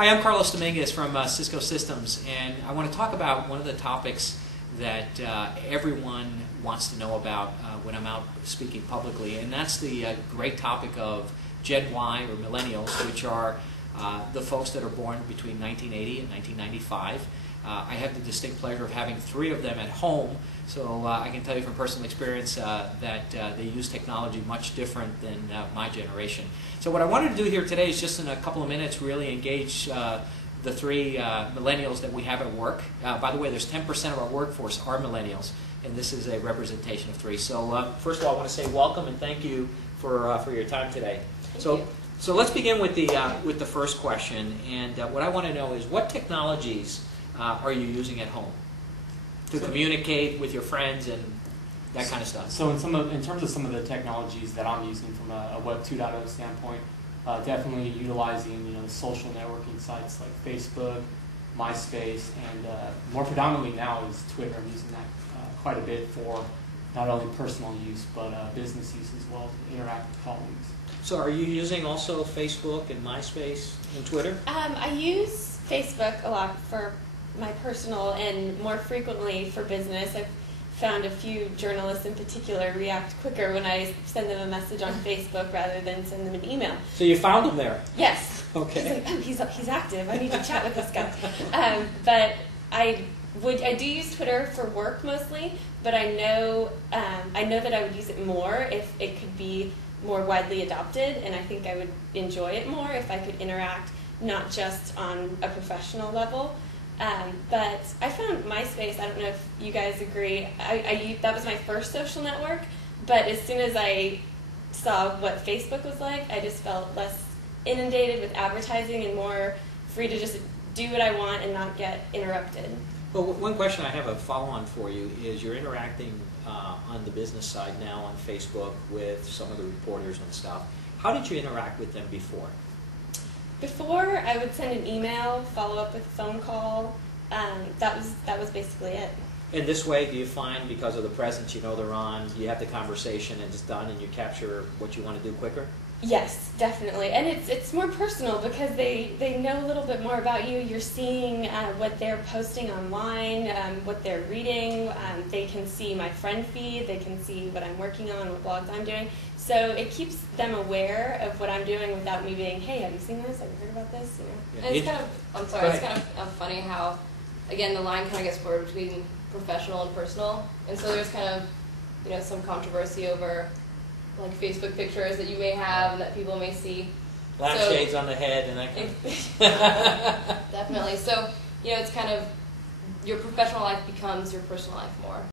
Hi, I'm Carlos Dominguez from Cisco Systems, and I want to talk about one of the topics that everyone wants to know about when I'm out speaking publicly, and that's the great topic of Gen Y, or millennials, which are the folks that are born between 1980 and 1995. I have the distinct pleasure of having 3 of them at home, so I can tell you from personal experience that they use technology much different than my generation. So what I wanted to do here today is just in a couple of minutes really engage the 3 millennials that we have at work. By the way, there's 10% of our workforce are millennials, and this is a representation of 3. So first of all, I want to say welcome and thank you for your time today. So let's begin with the first question, and what I want to know is what technologies are you using at home to communicate with your friends and that kind of stuff? So in terms of some of the technologies that I'm using from a Web 2.0 standpoint, definitely utilizing the social networking sites like Facebook, MySpace, and more predominantly now is Twitter. I'm using that quite a bit for not only personal use but business use as well to interact with colleagues. So are you using also Facebook and MySpace and Twitter? I use Facebook a lot for my personal and more frequently for business. I've found a few journalists in particular react quicker when I send them a message on Facebook rather than send them an email. So you found them there? Yes. Okay. He's like, oh, he's active. I need to chat with this guy. But I do use Twitter for work mostly, but I know that I would use it more if it could be more widely adopted, and I think I would enjoy it more if I could interact not just on a professional level. But I found MySpace, I don't know if you guys agree, that was my first social network, but as soon as I saw what Facebook was like, I just felt less inundated with advertising and more free to just do what I want and not get interrupted. Well, one question I have a follow-on for you is you're interacting on the business side now on Facebook with some of the reporters and stuff. How did you interact with them before? Before, I would send an email, follow up with a phone call. That was basically it. In this way, do you find because of the presence they're on, you have the conversation and it's done and you capture what you want to do quicker? Yes, definitely. And it's more personal because they know a little bit more about you. You're seeing what they're posting online, what they're reading. They can see my friend feed. They can see what I'm working on, what blogs I'm doing. So it keeps them aware of what I'm doing without me being, hey, have you seen this? Have you heard about this? Yeah. And it's kind of, I'm sorry, it's kind of funny how, again, the line kind of gets blurred between professional and personal. And so there's kind of, some controversy over like Facebook pictures that you may have and that people may see. Lampshades on the head and that kind of Definitely. So, it's kind of, your professional life becomes your personal life more.